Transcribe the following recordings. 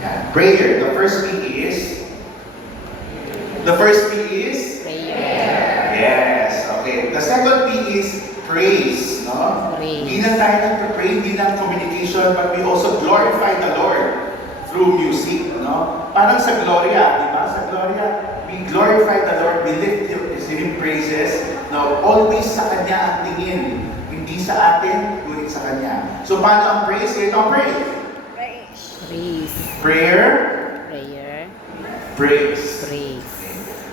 Yan. Prayer. The first P is? Prayer. Yes. Okay. The second P is praise. No? Hindi lang tayo nag-pray, hindi lang communication, but we also glorify the Lord through music. No? Parang sa Gloria, di ba? Sa Gloria, we glorify the Lord, we lift Him praises. No? Always sa Kanya ang tingin. Hindi sa atin, ngunit sa Kanya. So, paano ang praise? Ito ang praise. Prayer. Praise.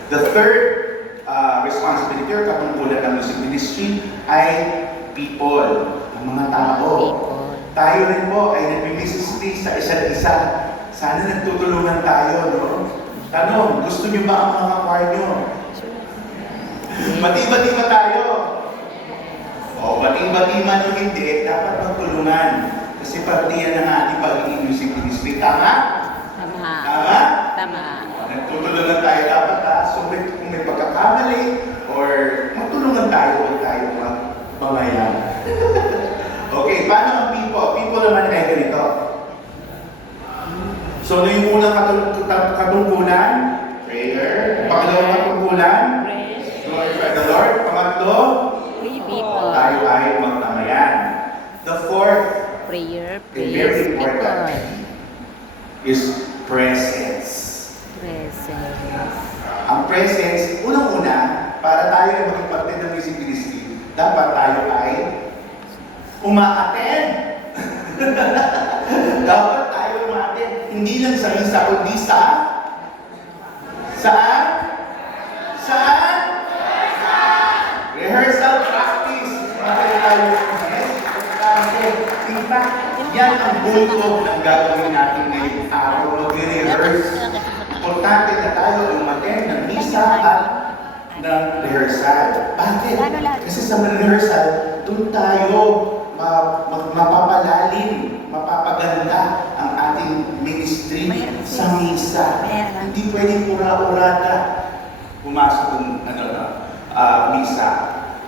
The third responsibility or katungkulan ng music ministry ay people, ang mga tao. Tayo rin po ay nagmi-ministry sa isa't isa. Sana nagtutulungan tayo, no? Tanong, gusto niyo ba ang mga choir niyo? Bati-bati ba tayo? O, bati-bati man o hindi, dapat magtulungan. Kasi parte yan ang ating pagiging music ministry. Tama? Nagtutulungan tayo dapat, ha? So, kung may pagkakamali or magtulungan tayo, huwag tayo mamaya. Okay, paano ang people? People naman ay ganito. So, yung unang katungkulan, prayer. Pangalawang katungkulan, glorify the Lord. Pangatlo, tayo ay magtamayan. The fourth, Prayer, very important, is presence. Ang presence, unang-una, para tayo ay maging parte ng music ministry, dapat tayo ay uma-attend. Dapat tayo uma-attend. Hindi lang sa misa, kundi saan? Rehearsal practice. In fact, yan ang bulto ng gagawin natin ngayong araw. Mag-rehearse. Importante na tayo umattend ng misa at ng rehearsal. Bakit? Kasi sa rehearsal, doon tayo mapapalalim, mapapaganda ang ating ministry sa misa. Hindi pwedeng ura-urada pumasok ng misa.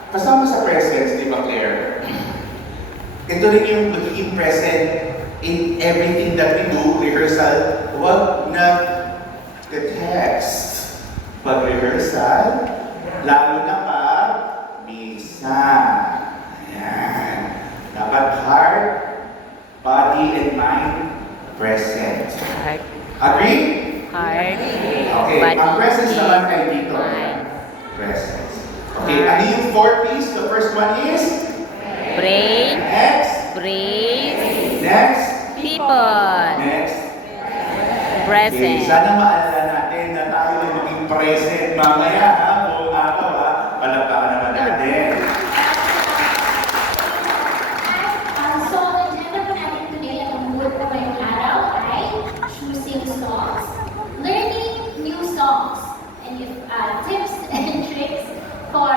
Kasama sa presence, di ba, Claire? Ito rin yung magiging present in everything that we do, rehearsal. Huwag na the text. Pag-rehearsal, lalo na pag misa. Ayan. Dapat heart, body, and mind present. Agree? Okay. Ang presence naman ay dito. Presence. Okay. Ano yung four P's? The first one is? Pray. Next. Praise. Next. People. Next. Present. Okay. Sana maalala natin na tayo ay maging present mamaya, ha? Buong araw, ha? Palakpakan naman natin. So, ang agenda po natin today at ang buod po ngayong araw ay choosing songs. Learning new songs. And tips and tricks for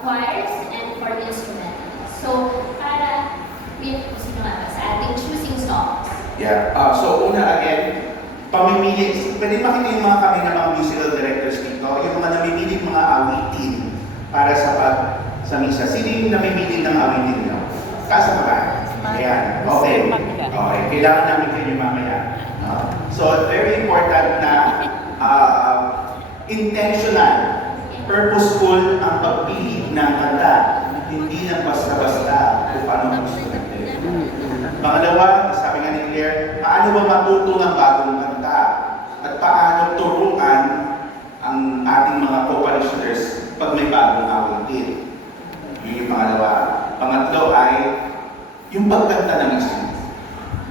choirs and for instruments. So, para sa ating choosing songs. Yeah. So, una again, pamimili. Pwede makita yung mga kami na mga musical directors dito, yung mga namimili mga awitin para sa misa. Sino yung namimili ng awitin nyo? Kasa ka ba? Ayan. Okay. Okay. Kailangan namin kayo mamaya. So, very important na intentional, purposeful ang pagpili ng kanta. Hindi lang basta-basta kung paano gusto natin. Pangalawa, sabi nga ni Claire, paano ba matuto ng bagong kanta? At paano turuan ang ating mga co-parishioners pag may bagong awitin? Yun yung pangalawa. Pangatlo ay yung pagkanta ng instrument.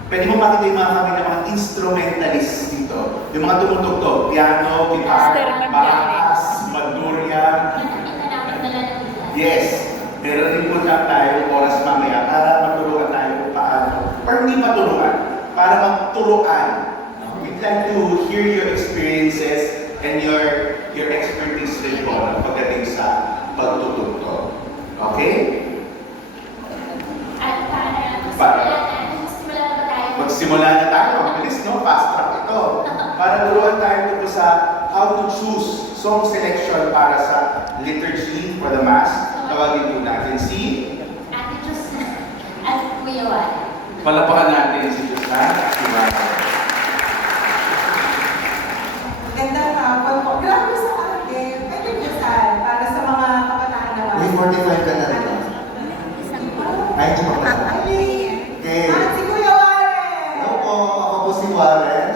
Pwede mo makita yung mga kami ng mga instrumentalist dito. Yung mga tumutugtog, piano, guitar, bass, mandurya. Yes. Meron din po lang tayo oras mamaya para maturuan tayo kung paano. Or hindi maturuan, para magturuan. We'd like to hear your experiences and your expertise din po pagdating sa pagtutugtog. Okay? At para magsimula na tayo. Mabilis, no? Fast track ito. Para turuan tayo sa how to choose song selection para sa liturgy for the Mass. Tawagin po natin si Ate Diyos at Kuya Juan. Palapakan natin si Diyos na si Juan. si Warren,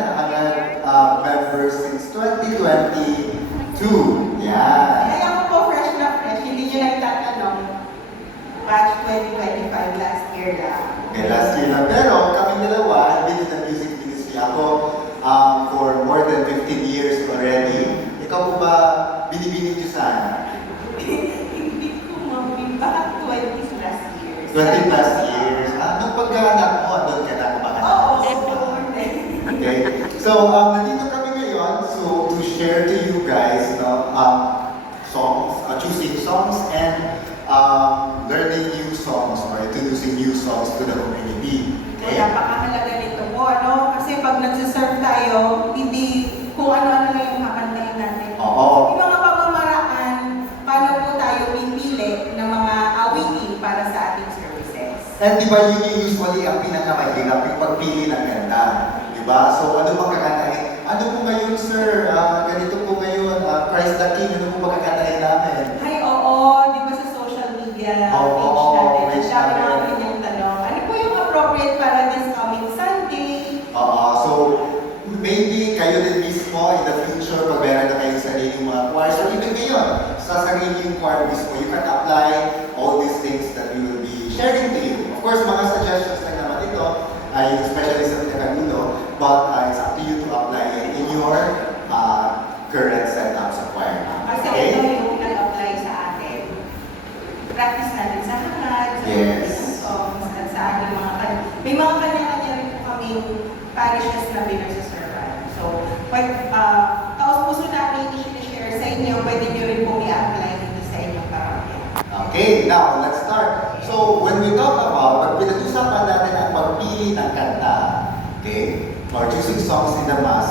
member since 2022. Yan. Kaya ako po fresh na fresh, hindi nyo nagtatanong. Batch 2025 last year lang. Okay, last year na. Pero kami dalawa, I've been in the music industry. Ako, for more than 15 years already. Ikaw po ba, binibini niyo sana? Hindi ko mabibak 20 plus years. 20 plus years. Nung pagkaanak mo, doon ka na kumakas. Oo, Okay. So, nandito kami ngayon to share to you guys, songs, choosing songs and learning new songs or introducing new songs to the community. Okay? Kaya napakahalaga nito po, ano? Kasi pag nagsiserve tayo, hindi kung ano-ano lang yung kakantahin natin. Oo. Yung mga pamamaraan, paano po tayo pipili ng mga awitin para sa ating services. And di ba yun yung usually ang pinakamahirap, yung pagpili ng kanta. Di ba? So, ano bang kakantahin? Ano po ngayon, sir? Ganito po ngayon, Christ the King, ano po ba kakantahin namin? Ay, oo, di ba sa social media Oo, page natin, page sabi natin. namin yung tanong, ano po yung appropriate para this coming Sunday? So, maybe kayo din mismo in the future, pag meron na kayong sariling mga choirs, or even ngayon, sa sariling choir mismo, you can apply all these things that we will be sharing to you. Of course, mga suggestions lang naman ito, especially sa Pinakaluno, but it's up to you to apply it in your current setup sa choir. Kasi Okay? ito yung nag-apply sa atin. Practice natin sa hangad, sa Yes. songs, at sa ating mga may mga kanya-kanya rin po kaming parishes na pinagsaservan. So, taos puso namin i-share sa inyo, pwede nyo rin po i-apply dito sa inyong parokya. Okay, now let's start. So, when we talk about, pag pinag-usapan natin ang pagpili ng kanta, okay, or choosing songs in the Mass,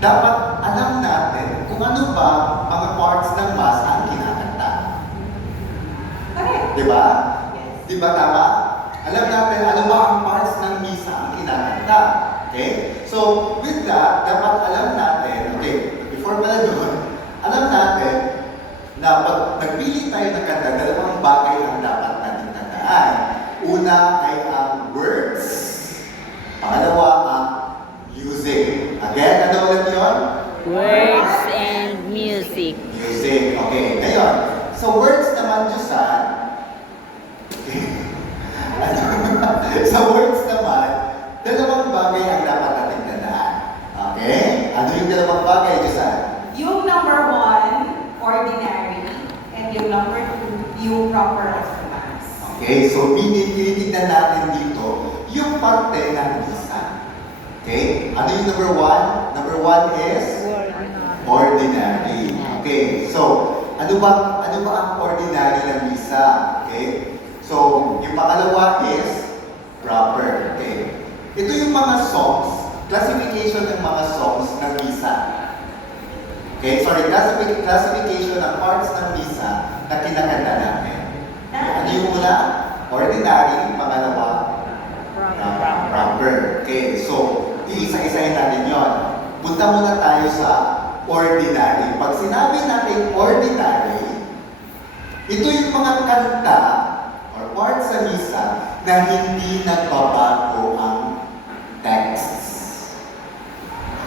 dapat alam natin kung ano ba mga parts ng Mass ang kinakanta. Correct. Di ba? Yes. Di ba tama? Alam natin ano ba ang parts ng misa ang kinakanta. Okay? So, with that, dapat alam natin, okay, before pala doon, alam natin na pag nagpili tayo ng kanta, dalawang bagay ang dapat natin tandaan. Una ay ang words. Pangalawa ang music. Again, ano ulit yun? Words and music. Music. Okay, ngayon. So, words naman, Diyosan. Sa words naman, dalawang bagay ang dapat natin tandaan. Okay? Ano yung dalawang bagay, Diyosan? Yung number 1, ordinary, and yung number 2, yung proper of the Mass. Okay, so tinitignan natin dito yung parte ng misa. Okay? Ano yung number 1? Number 1 is ordinary. Okay, so ano ba ang ordinary ng misa? Okay? So, yung pangalawa is proper. Okay? Ito yung mga songs, classification ng mga songs ng misa. Okay, sorry, classification ng parts ng misa na kinakanta natin. Ano yung una? Ordinary, pangalawa, proper. Okay, so, iisa-isahin natin yon. Punta muna tayo sa ordinary. Pag sinabi natin ordinary, ito yung mga kanta or parts sa misa na hindi nagbabago ang texts.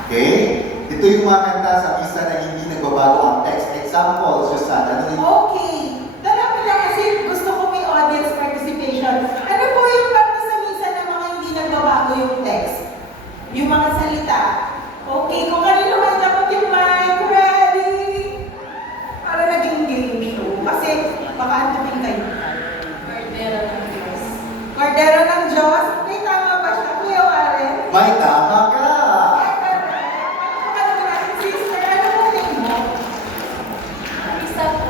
Okay? Ito yung mga kanta sa misa na hindi nagbabago ang text. Example, Susan, ano yung... Okay. Tanong ko lang kasi gusto ko may audience participation. Ano po yung parte sa misa na mga hindi nagbabago yung text? Yung mga salita. Okay, kung kanino man dapat yung mic, ready? Para naging game show. Kasi baka antumin kayo. Cordero ng Diyos. Cordero ng Diyos? May tama ba siya? Kuya Warren? May tama ka! Sister, ano po name mo? Lisa po.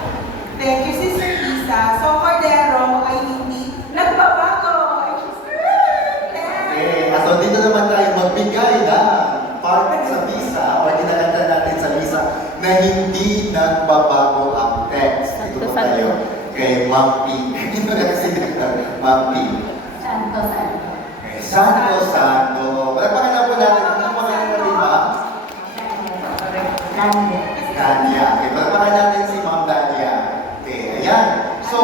Thank you, Sister Lisa. So, Cordero ay hindi nagbabago. Ay, Sister! Okay, so dito naman tayo magbigay ng part sa misa o kinakanta natin sa misa na hindi nagbabago ang text. Ito po tayo kay Ma'am P. Ito na kasi Ma'am P. Santo, santo. Okay, Santo, Santo. Wala pa kailan po natin. Ano pa kailan natin ba? Grande. Dania. Okay, wala pa kailan natin si Ma'am Dania. Okay, ayan. So,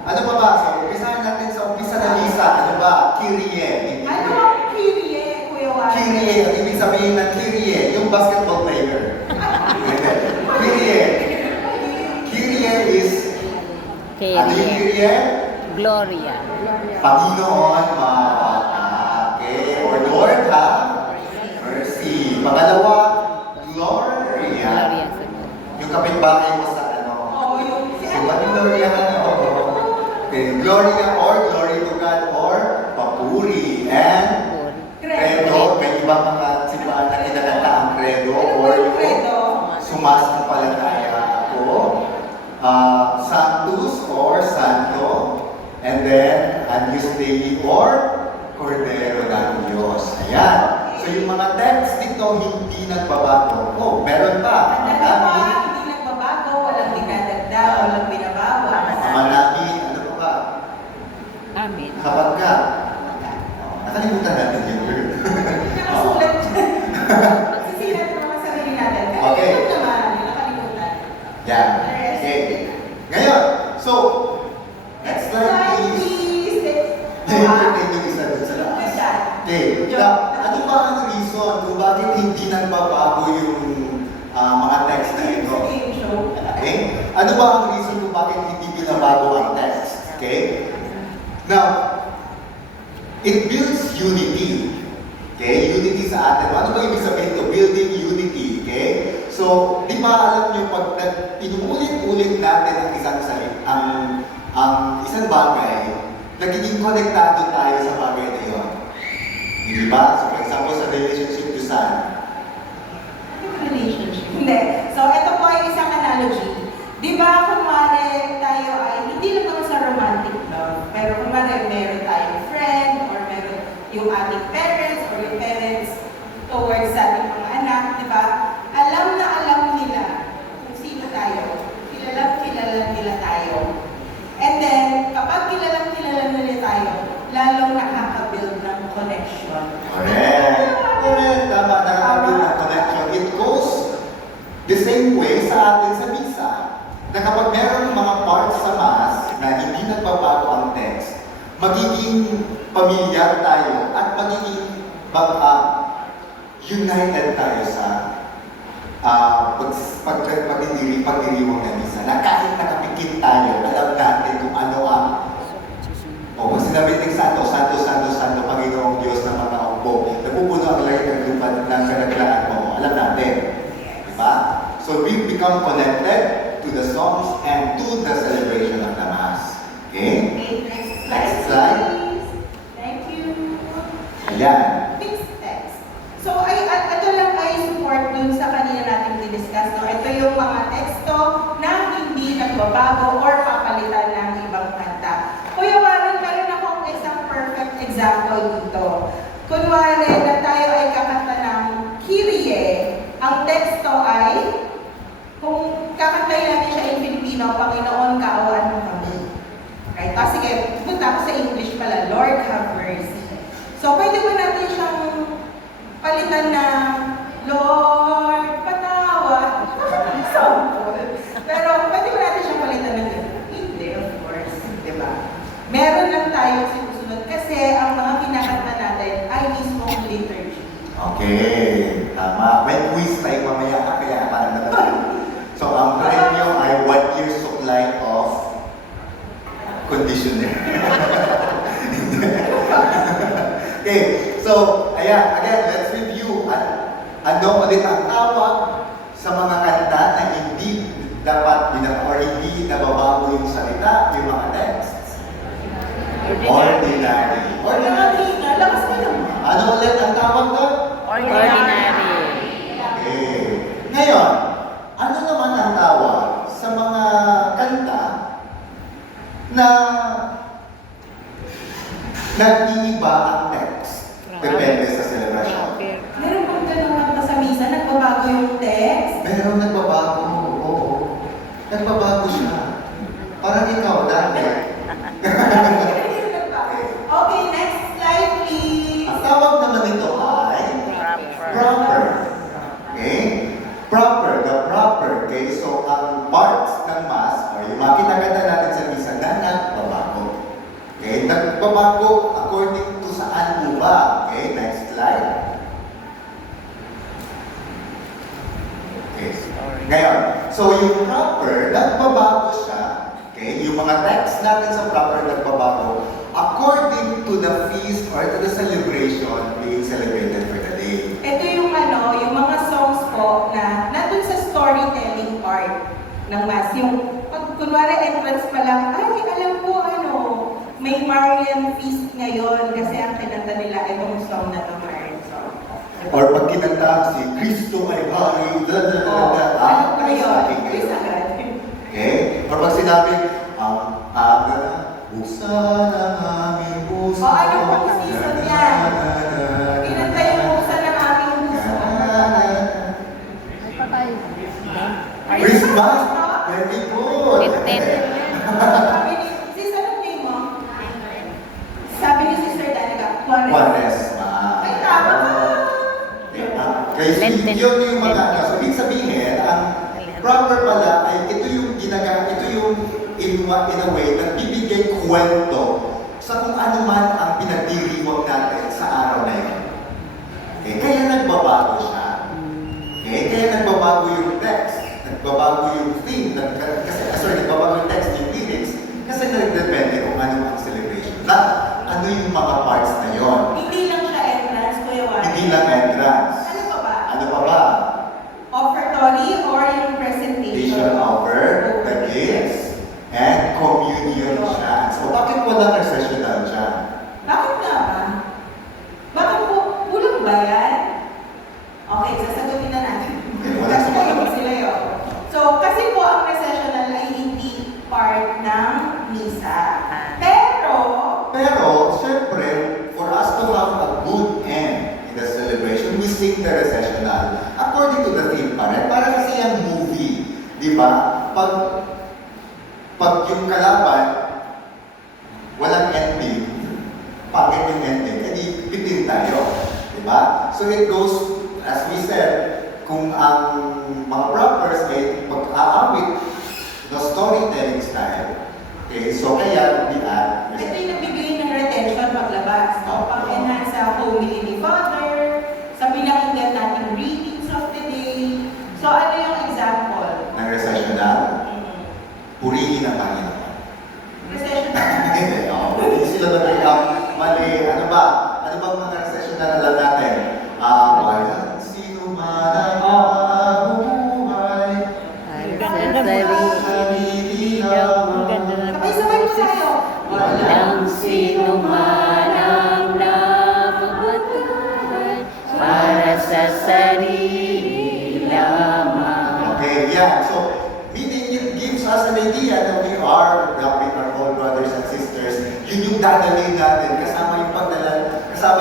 ano pa ba? So, umpisahan natin sa umpisa na misa. Ano ba? Kyrie. Ano ang Kyrie, Kuya Warren? Kyrie, ang ibig sabihin ng Kyrie, yung basketball player. Kyrie. Kyrie is, ano yung Kyrie? Gloria. Panginoon, okay. Or Lord, ha? Mercy. Pangalawa, Gloria. Gloria. Yung kapitbahay mo sa ano? Oo, yung Si Gloria. Okay. Gloria or glory to God or papuri. And credo. May ibang mga simbahan na kinalanta ang credo or yung sumasampalataya ako. Sanctus or Santo. And then, Agnus Dei or Cordero ng Diyos. Ayan. So yung mga text dito hindi nagbabago. Oh, meron pa. Ang dalawa, hindi nagbabago, walang dinadagdag, walang binabago. Manami, ano pa ba? Amen. Kapag ka. Nakalimutan natin yung word. Nakasulat dyan. Sisilat mo ang sarili natin. Pero Okay. ito naman, nakalimutan. Yan. Okay. Ngayon, so, next slide please. Entertain yung isa dun sa lakas. Okay. Now, ano ba ang reason kung bakit hindi nagbabago yung mga text na ito? Okay? Ano ba ang reason kung bakit hindi binabago ang text? Okay? Now, it builds unity. Okay? Unity sa atin. Ano ba ibig sabihin ito? Building unity. Okay? So, di ba alam nyo pag inuulit-ulit natin ang isang ang isang bagay, nagiging konektado tayo sa bagay na yun. Di ba? So, for example, sa relationship to son. Relationship. Hindi. So, ito po ay isang analogy. Di ba, kunwari tayo ay, hindi lang naman sa romantic love, pero kunwari meron tayong friend, or meron yung ating parents, or yung parents towards sa ating mga anak, di ba? Alam na alam nila kung sino tayo. Kilala nila tayo. And then, kapag kilala nila tayo, lalong nakaka-build ng connection. Correct. Correct. Tama, nakakabuild ng connection. It goes the same way sa atin sa misa. Na kapag meron mga parts sa Mass na hindi nagbabago ang text, magiging pamilyar tayo at magiging united tayo sa pagdiriwang na misa. Na kahit nakapikit tayo, alam natin kung ano ang pag sinabi ng Santo, Santo, Santo, Santo, Panginoong Diyos ng mga hukbo, napupuno ang langit ng lupa ng kalaglaan mo. Alam natin. Diba? So we become connected to the songs and to the celebration of the Mass. Okay? Next slide. Thank you. Ayan. Fixed text. So, ito lang ay support dun sa kanina natin diniscuss. No? Ito yung mga teksto na hindi nagbabago or papalitan ng ibang kanta. Kuya Warren, meron akong isang perfect example dito. Kunwari na tayo ay kakanta ng Kyrie, ang teksto ay, kung kakantayin natin siya in Filipino, Panginoon, kaawaan mo kami. Okay, tapos sige, punta ako sa English pala, Lord have mercy. So, pwede ba natin siyang palitan ng Lord, patawad. Example. Pero pwede ba natin siyang palitan ng hindi, of course. Diba? Meron lang tayong sinusunod kasi ang mga kinakanta natin ay mismong liturgy. Okay. Tama. May quiz tayo mamaya kaya parang natatalo. So, ang premyo ay 1 year supply of conditioner. Okay. So, ayan. Again, let's review. Ano ulit ang tawag sa mga kanta na hindi dapat or hindi nababago yung salita, yung mga texts? Ordinary. Ordinary. Lakas mo naman. Ano ulit ang tawag doon? Ordinary. Okay. Ngayon, ano naman ang tawag sa mga kanta na nag-iiba ang text? Depende sa celebration. Meron bang ganun kanta sa misa, nagbabago yung text? Pero nagbabago. Oo. Nagbabago siya. Parang ikaw dati. Okay, next slide please. Ang tawag naman nito ay proper. Okay? Proper, the proper. Okay? So, ang parts ng Mass, or yung mga kinakanta natin sa misa na nagbabago. Okay? Nagbabago according to saan mo ba? Okay? Next slide. Ngayon, so yung proper, nagbabago siya. Okay? Yung mga text natin sa proper nagbabago according to the feast or to the celebration being celebrated for the day. Ito yung yung mga songs po na nandun sa storytelling part ng Mass. Yung, pag kunwari entrance pa lang, ay, alam ko may Marian feast ngayon kasi ang kinanta nila itong song na to, Marian song. Or pag kinanta si Kristo ay hari, Ano ay yun? sa ating Please ngayon. agad. Okay? Or pag sinabi, ang aga na, buksan ang aming puso. O, ano pong season yan? Kinanta yung buksan ng aming puso. Christmas! Very good! Sabi ni, sis, anong name mo? Sabi ni Sister Danica, Juarez. Quaresma. Ay, tama ka! Kaya Lenten. yun yung mga, so ibig sabihin, ang proper pala ay ito yung in a way, nagbibigay kwento sa kung ano man ang pinagdiriwang natin sa araw na yun. Okay? Kaya nagbabago siya. Okay? Kaya nagbabago yung text, nagbabago yung theme, nagbabago yung text, yung lyrics, kasi nagdepende kung ano ang celebration. Ano yung mga parts na yon. Hindi lang siya entrance, Kuya Juan. Hindi lang entrance. Ano pa ba? Ano pa ba? Offertory or yung presentation? Presentation over the gifts and communion siya. So bakit walang recessional siya? Bakit nga ba? Bakit po? Kulang ba yan? Okay, sasagutin na natin. Wala Kasi sumagot. kayo sila yun. So, kasi po ang recessional ay hindi part ng misa. Pero, syempre, for us to have a good end in the celebration, we sing the recessional according to the theme pa rin. Para kasi yung movie, di ba? Pag yung kalaban, walang ending, pangit yung ending, edi bitin tayo. Di ba? So it goes, as we said, kung ang mga propers ay pag-aawit the storytelling style, okay, so kaya we add Ito yung nagbibigay ng retention paglabas. No? Pag-enhance sa homily ni Father, sa pinakinggan natin readings of the day. So ano yung example? ng recessional, purihin ang Panginoon. Recessional. Hindi sila nag-recap. Mali. Ano ba? Ano ba mga recessional alam natin? Walang sino man ang mabubuhay. Sabay-sabay po tayo. Walang sino man ang nabubuhay para sa sarili lamang. Okay, yeah. So, meaning it gives us an idea that we are helping our own brothers and sisters. Yun yung dadalhin natin. Kasama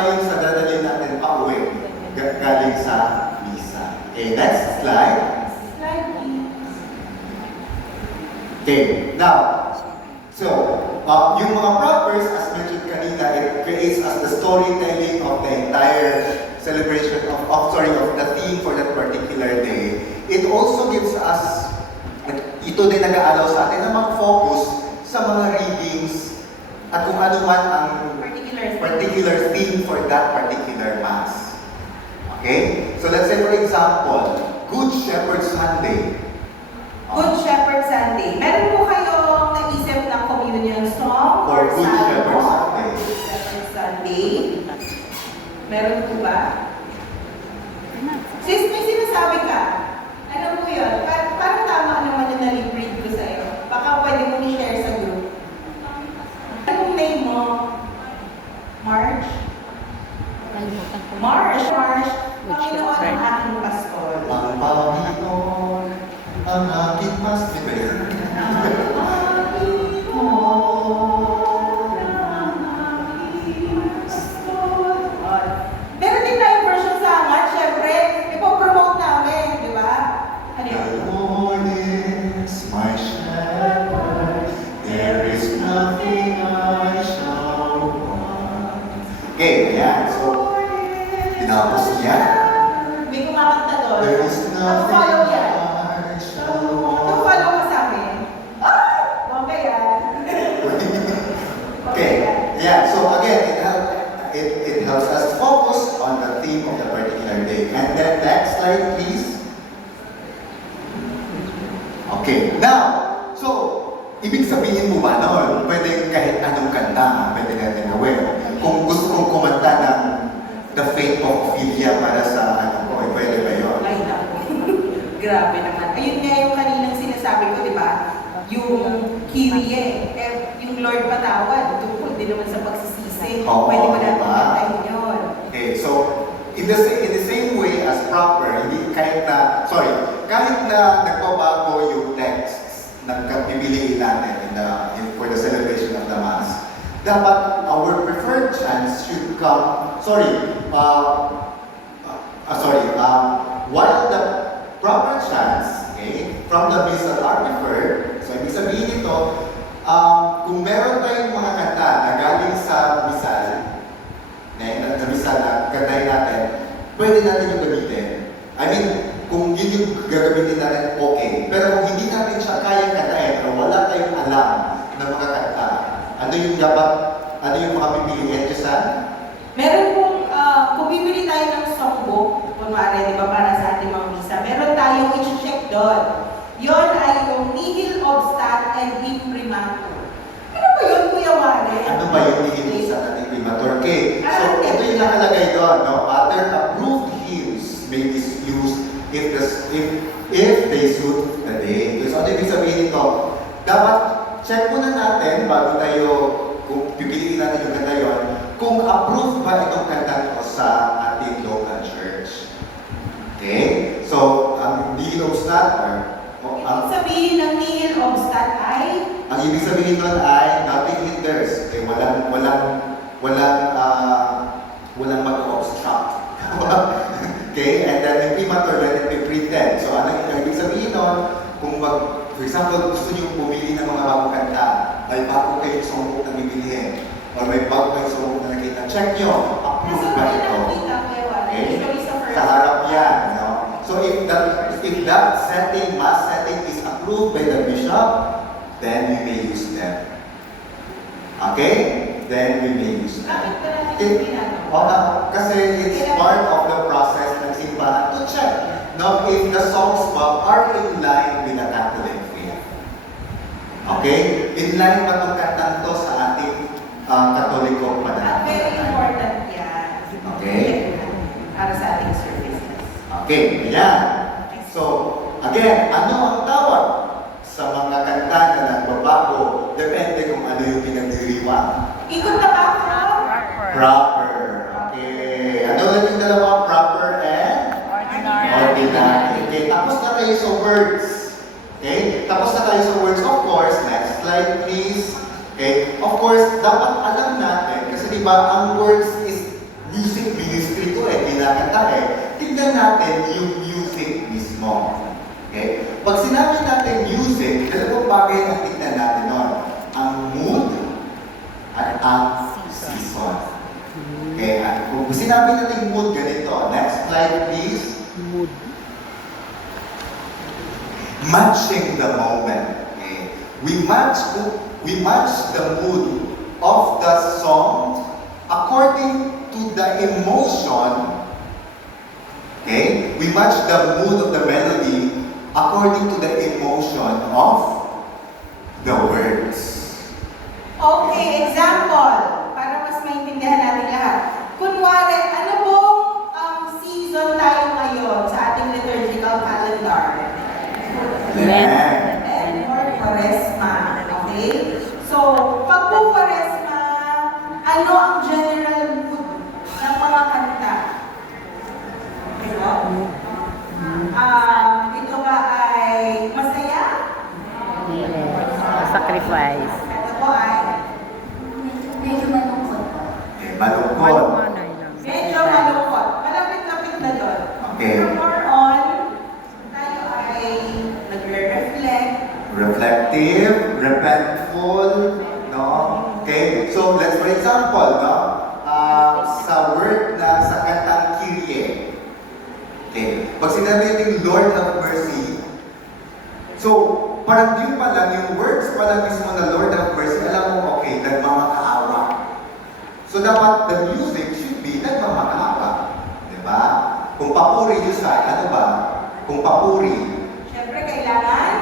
yung sa dadalhin natin pauwi. Galing sa misa. Okay, next slide. Slide, please. Okay, now, so, yung mga propers, as mentioned kanina, it creates us the storytelling of the entire celebration of the theme for that particular day. It also gives us, ito din nag-aalaw sa atin na mag-focus sa mga readings at kung ano man ang particular theme for that particular Mass. Okay? So let's say for example, Good Shepherd Sunday. Good Shepherd Sunday. Meron po kayong naisip na communion song For Good salmo? Shepherd Sunday. Good Shepherd Sunday. Meron po ba? Sis, may sinasabi ka. Ano po yun? Parang tama naman yung nalibreed ko sa'yo. Baka pwede mo i-share sa group. Anong name mo? March? March. Panginoon ang aking pastor. Ang Panginoon, ang aking pastor. Meron din tayong version sa March, syempre. Ipo-promote namin, di ba? Ano yun? The Lord is my shepherd, there is nothing I shall want. Okay, yan. So, tinapos niya. May kumakanta doon. There is nothing Follow yan. I shall want. Follow ka sa amin. Ah! Okay yan. Okay, yeah. So again, it helps us focus on the theme of the particular day. And then next slide, please. Okay, now, so, ibig sabihin mo ba noon, pwede kahit anong kanta, pwede natin gawin. Kung gusto kong kumanta ng The Fate of Ophelia para sa ano ko, pwede ba yun? Ay, naku. Grabe naman. Ayun nga yung kaninang sinasabi ko, di ba? Yung Kyrie, yung Lord patawad, tungkol din naman sa pagsisisi. Oo, Pwede mo natin diba? kantahin yun. Okay, so, in the same way as proper, hindi kahit na nagbabago yung texts ng pipiliin natin for the celebration of the Mass, dapat our preferred chants should come, while the proper chants, okay, from the Missal are preferred, so ibig sabihin nito, kung meron tayong mga kanta na galing sa Missal, na Missal na kantahin natin, pwede natin yung gamitin. I mean, kung yun yung gagamitin natin, okay. Pero kung hindi natin siya kayang kantahin, o wala tayong alam ng mga kanta, ano yung mga pipiliin dyan sa? Meron pong, kung bibili tayo ng songbook, kunwari, di ba, para sa ating mga misa, meron tayong i-check doon. Yon ay yung nihil obstat and imprimatur. Ano ba yun, Kuya Warren? Ano ba yung nihil sa ating primatur? Okay, so ito yung nakalagay doon, no? Other approved hymns may be used if they suit the day. So ano ibig sabihin nito? Dapat check muna natin bago tayo, kung pipiliin natin yung kanta yun, kung approved ba itong kanta ito sa ating local church. Okay? So, ang nihil obstat Ibig sabihin ng nihil obstat ay ang ibig sabihin nun ay nothing hinders. Okay, walang mag-obstruct. Okay, and then imprimatur, let it be printed. So, ano yung ibig sabihin nun? For example, gusto niyo pumili ng mga bagong kanta, may bago kayong songbook na bibilihin, or may bago kayong songbook na nakita, check nyo, approve nasa ba mga ito? nakita, Kuya Warren. Okay? Usually sa first. Sa harap yan, no? So if that setting, mass setting is approved by the bishop, then we may use them. Okay? Then we may use them. Bakit ba natin yung ginagawa? Kasi it's part of the process ng simbahan to check now if the songs ba are in line with the Catholic faith. Okay? In line ba itong kantang to sa ating Katoliko At very pananampalataya? important yan. Okay. Para sa ating services. Okay, ayan. So, again, ano ang tawag sa mga kanta na nagbabago? Depende kung ano yung pinagdiriwang. Ikot na ba ako? Proper. Okay. Ano ulit yung dalawa? Proper and ordinary. Okay, tapos na tayo sa words. Okay, tapos na tayo sa words. Of course, next slide please. Okay, of course, dapat alam natin, kasi di ba, ang words is music ministry to kinakanta tignan natin yung music mismo. Okay? Pag sinabi natin music, dalawang bagay ang tignan natin nun. Ang mood at ang season. Okay? At kung sinabi natin mood, ganito. Next slide, please. Mood. Matching the moment. Okay? We match the mood of the song according to the emotion. Okay? We match the mood of the melody according to the emotion of the words. Okay, example. Para mas maintindihan natin lahat. Kunwari, ano pong season tayo ngayon sa ating liturgical calendar? Lent. Lent or Quaresma. Okay? So, pag po Quaresma, ano ang general mood ng mga kanta? Diba? Ito ba ay masaya? Sacrifice. Ito po ay Medyo malungkot. Okay, malungkot. medyo malungkot. Malapit-lapit na doon. Okay. Pero more on, tayo ay nagre-reflect. Reflective, repentful, no? Okay, so let's for example, no? Sa word na sa kantang Kyrie. Okay, pag sinabi natin Lord have mercy, so parang yun pa lang, yung words pa lang mismo na Lord have mercy, alam mo, okay, nagmamakaawa. So dapat the music should be nagmamakaawa. Diba? Kung papuri yun sa, ano ba? Kung papuri, Siyempre, kailangan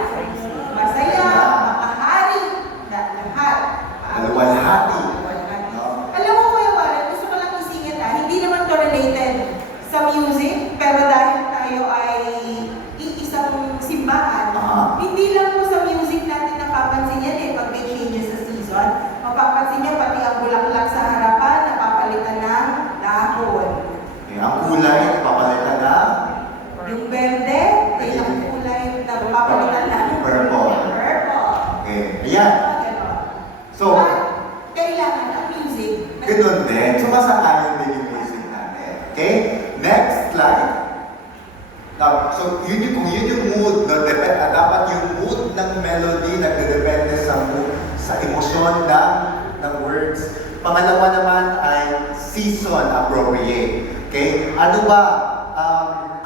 So, kung yun yung mood, no, dapat yung mood ng melody nagdedepende sa mood, sa emosyon ng words. Pangalawa naman ay season appropriate. Okay? Ano ba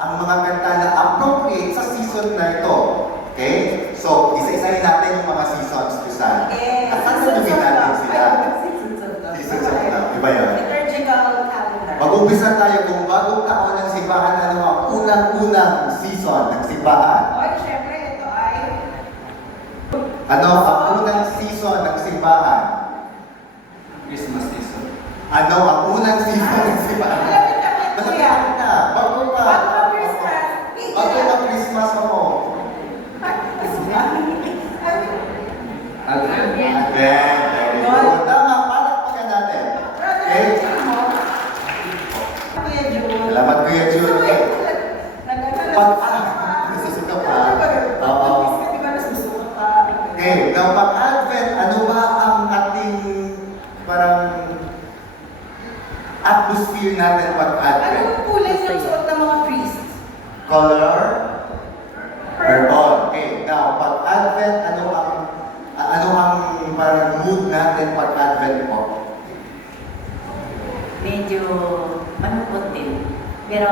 ang mga kanta na appropriate sa season na ito? Okay? So, isa-isahin natin yung mga seasons, Susan. Yes. At sasagutin natin sila. Seasons of love. Seasons of love. Iba yun. Liturgical calendar. Mag-umpisa tayo kung bagong taon ng simbahan, ano ang unang-unang season ng simbahan? Oy, syempre, ito ay... Ano ang unang season ng simbahan? Christmas season. Ano ang unang season ng simbahan? Malapit na po, kuya. Malapit na. Bago pa. Bago ang Christmas. Bago ang Christmas ako. Advent. Advent. Very good. Tama. Palakpakan natin. Okay? Kuya Jun. Salamat, Kuya Jun. Okay. Pag nasusuka pa. Oo. Di ba nasusuka pa? Okay. Now, pag-Advent, ano ba ang ating parang atmosphere natin Ano pag-Advent? ang kulay ng suot ng mga priests? Color? Purple. Okay. Now, pag-Advent, ano ang parang mood natin pag-Advent po? Medyo malungkot din. Pero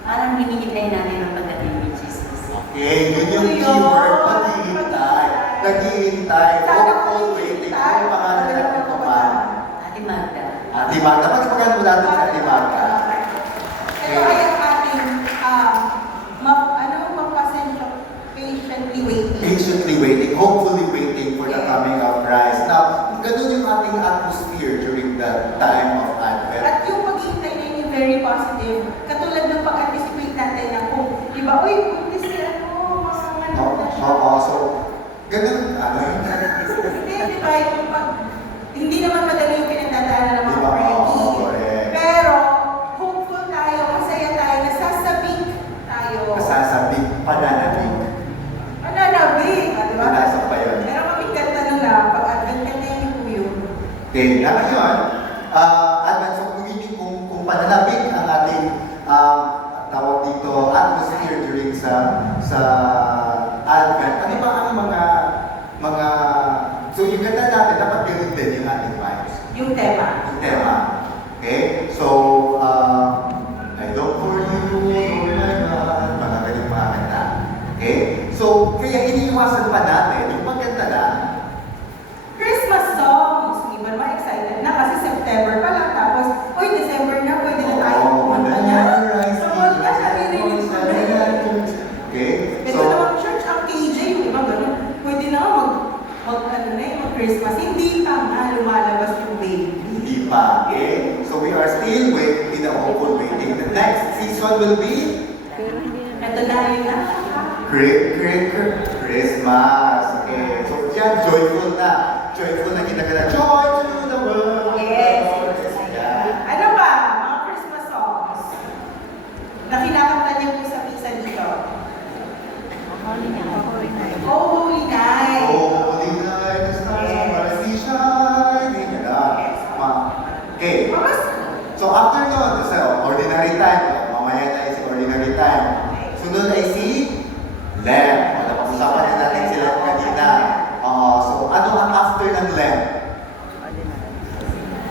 parang hinihintay natin ang pagdating ni Jesus. Okay, yun yung keyword. Naghihintay. Naghihintay. Hopeful waiting. Ano yung pangalan natin ko ba? Ate Magda. Ate Magda. Pagpagan mo natin sa Ate Magda. Ito ay ang ating patiently waiting. Patiently waiting. Hopefully waiting for the coming of Christ. Now, ganun yung ating atmosphere during the time of Advent. At yung paghihintay na yung very positive, katulad ng pag-anticipate natin na kung, di ba, uy, punti si ano, na siya. Oo, so, ganun, ano yun? Hindi, di ba, yung hindi naman madali yung pinagdadaanan ng mga Di ba? Frankie. Oo, correct. Pero, hopeful tayo, masaya tayo, nasasabik tayo. Masasabing pananabing. Mananabik, di ba? Pinasok pa yun. Meron kaming kanta nun na, pag-advent ka na yung yun. Okay, na ngayon, Advent, so kung pananabik ang ating tawag dito, atmosphere during sa Advent, ano ba ang mga so yung ganda natin, dapat ganun din yung ating vibes. Yung tema. Yung tema. Okay? So, I long for you, oh my God, mga ganyan mga kanta. Okay? So, kaya iniiwasan pa natin yung maganda na Christmas songs. Hindi ba naman excited na kasi September pa lang. Tapos, uy, December na, pwede na tayo pumunta niya. So, ka siya nirinig ko na yan. Okay? Ito So, naman church, ang KJ, yung iba ganun. Pwede na mag-Christmas. Hindi pa nga lumalabas yung baby. hindi pa. Okay? So, we are still in the hopeful waiting. The next season will be Ito na yun na. Christmas. Okay. So, yan, joyful na. Joyful na kinagana. Joy to the world. Yes. Yan. Ano ba? Mga Christmas songs na kinakanta niyo po sa pizza dito. Oh, Holy Night. Oh, holy night, the stars are brightly shining. Yan na. Okay. So, after nun, sa ordinary time, mamaya na si ordinary time. Sunod ay si Lent. Napag-usapan na natin sila kanina. So, ano ang after ng Lent?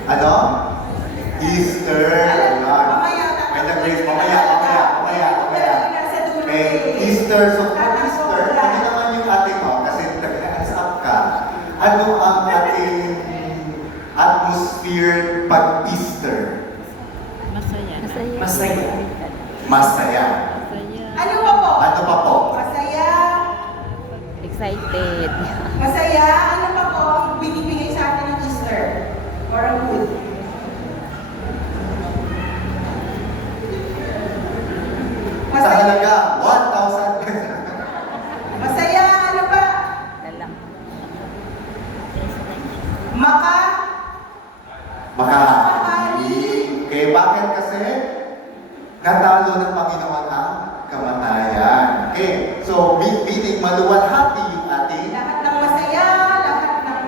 Ano? Easter. Ayan. May nag-raise. Mamaya. Okay, Easter. So, pag Easter, ano naman yung ating, kasi nag-hands up ka. Ano ang ating atmosphere pag Easter? Masaya. Masaya. Ano pa po? Ano pa po? Masaya. Excited. Masaya. Ano pa po ang binibigay sa atin ng Easter? Or ang food? Sa Masaya. halaga, 1,000 pesos. Masaya. Ano pa? Dalang. Makahali. Okay, bakit kasi? Natalo ng Panginoon ang kamatayan. Okay, so meaning maluwalhati yung ating Lahat ng masaya, lahat ng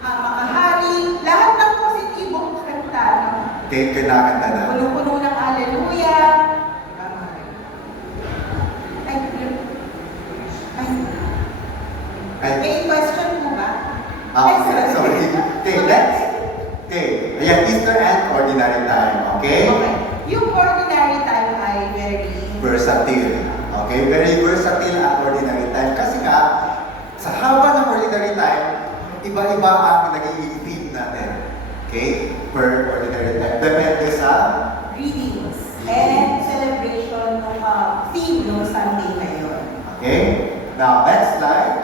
makahari, lahat ng positibong kanta. No? kinakanta na. Puno-puno ng Alleluia. Okay? Yung ordinary time ay very... Versatile. Okay? Very versatile ang ordinary time. Kasi nga, sa haba ng ordinary time, iba-iba ang nagiging theme natin. Okay? Per ordinary time. Depende sa readings and celebration ng theme ng Sunday na yun. okay? Now, next slide.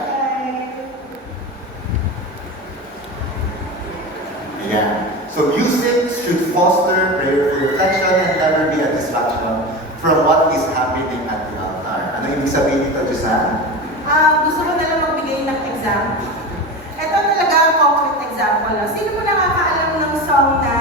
Ayan. So music should foster prayerful reflection and never be a distraction from what is happening at the altar. Ano ibig sabihin nito, Josan? Gusto ko na lang magbigay ng example. Ito talaga ang concrete example. Sino mo nakakaalam ng song na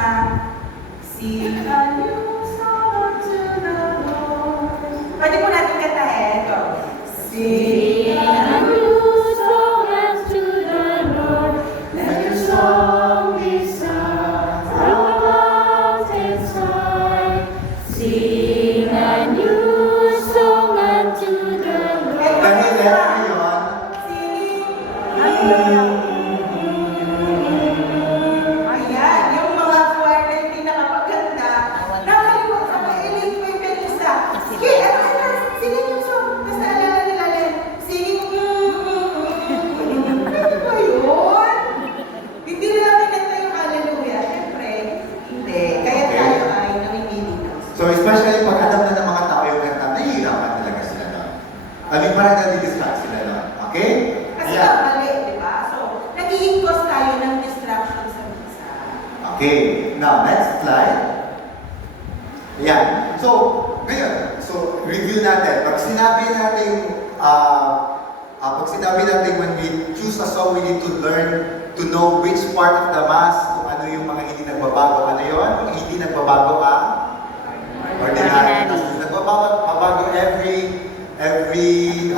Sing a new song to the Lord? Pwede mo natin kantahin. Ito. Sing a new song unto the Lord. Let your song be sung from the mountains high. Sing a new song unto the Lord. Dahil ngayon, Ayan, yung mga choir na hindi nakapagkanta, nakalimutan sa may elite mo yung penista. Sige, ano, singin yung song. Tapos naalala nila rin, singing, ano ba yun? Hindi na lang kinanta yung hallelujah. Siyempre, hindi. Kaya tayo ay namimili ng so especially pag alam na ng mga tao yung kanta, nahihirapan talaga sila doon. I mean, parang nadi-distract sila doon. Okay? Kasi Ayan. mali, di ba? So, nagiging cause tayo ng distraction sa misa. Okay, now next slide. Ayan. So, ngayon, so review natin. Pag sinabi natin when we choose a song, we need to learn to know which part of the mass, kung ano yung mga hindi nagbabago. Ano yun? Yung hindi nagbabago ordinary. Tapos nagbabago every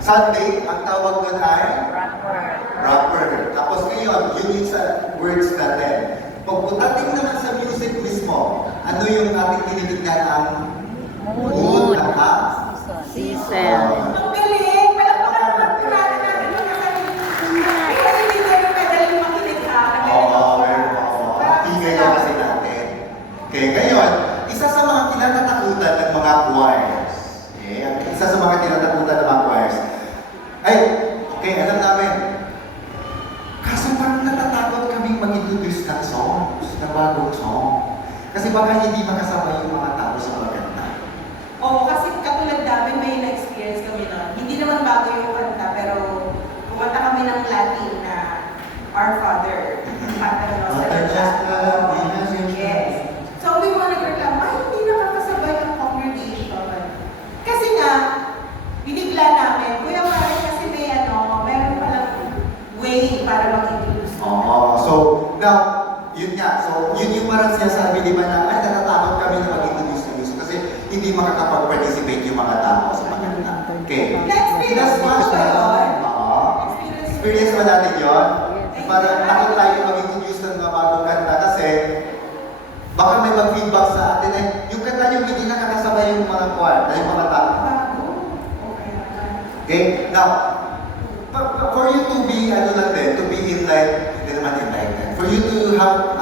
Sunday, ang tawag doon ay rapper. Tapos ngayon, yun yung sa words natin. Pagdating naman sa music mismo, ano yung ating tinitignan ang mood ng Season. Ang galing! Palakpakan naman natin natin yung kasali. Kaya hindi tayo madaling makinig ha. Oo, meron ako. Ingay lang kasi natin. Okay, ngayon, isa sa mga kinatatakutan ng mga choirs. Okay, isa sa mga kinatatakutan ng mga choirs. Ay, okay, alam namin. Kaso parang natatakot kaming mag-introduce ng songs, ng bagong song. Kasi baka hindi makasama yung mga tao sa maganda. Oo, kasi katulad namin may na-experience kami nun. Hindi naman bago yung kanta, pero kumanta kami ng Latin na Our Father. Pater Noster. Yes. So, may mga nagreklamo, ay, hindi nakakasabay ang congregation. Kasi nga, binigla namin, Kuya Mare, kasi may meron palang way para mag-introduce. Oo. So, now, yun nga. So, yun yung parang sinasabi, di ba, na ay, natatakot kami na mag-introduce ng music kasi hindi makakapag-participate yung mga tao sa maganda. Okay. Na-experience mo ba yun? Oo. Experience ba natin yun? Parang takot tayo mag-introduce ng mga bagong kanta kasi baka may mag-feedback sa atin eh, yung kanta yung hindi nakakasabay yung mga choir, yung mga tao. Okay? Now, for you to be, to be enlightened, hindi naman enlightened, for you to have,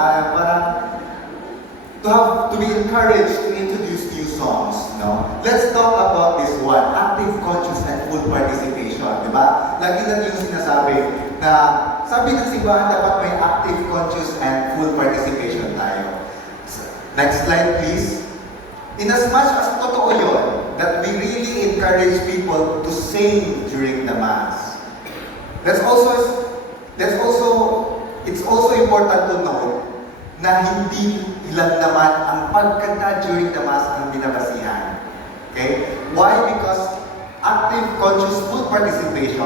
to be encouraged to introduce new songs, no? Let's talk about this one, active, conscious, and full participation, di ba? Lagi lang yung sinasabi na, sabi ng simbahan, dapat may active, conscious, and full participation tayo. Next slide, please. In as much as totoo yun, that we really encourage people to sing during the Mass. It's also important to note na hindi lang naman ang pagkanta during the Mass ang binabasihan. Okay? Why? Because active, conscious, full participation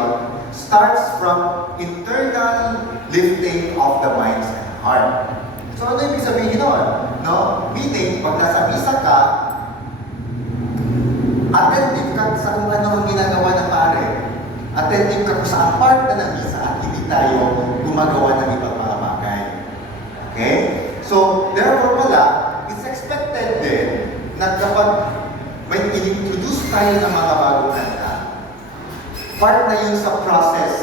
starts from internal lifting of the minds and heart. So ano ibig sabihin nun? No? Meaning, pag nasa misa ka, attentive ka sa kung ano ang ginagawa ng pare. Attentive ka kung saan part na ng misa at hindi tayo gumagawa ng ibang mga bagay. Okay? So, therefore pala, it's expected din na kapag may in-introduce tayo ng mga bagong kanta, part na yun sa process.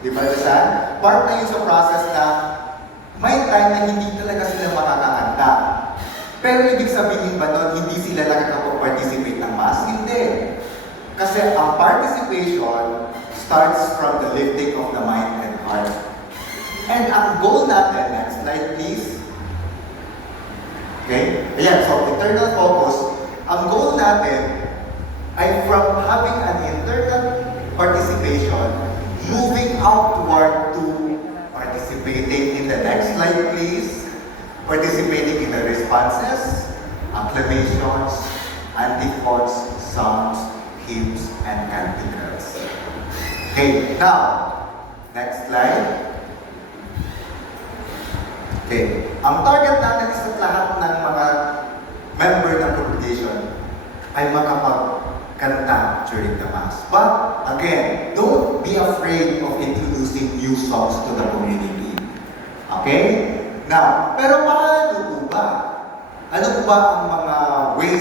Di ba, Lisan? Part na yun sa process na may time na hindi talaga sila makakakanta. Pero ibig sabihin ba nun, hindi sila nakakapag-participate ng mass? Hindi. Kasi ang participation starts from the lifting of the mind and heart. And ang goal natin, next slide please. Okay? Ayan, so internal focus. Ang goal natin ay from having an internal participation, moving outward to participating in the next slide please. Participating in the responses, acclamations, antiphons, songs, hymns, and canticles. Okay, now, next slide. Okay, ang target natin sa lahat ng mga member ng congregation ay makapagkanta during the Mass. But, again, don't be afraid of introducing new songs to the community. Okay? Now, pero paano po ba? Ano po ba ang mga ways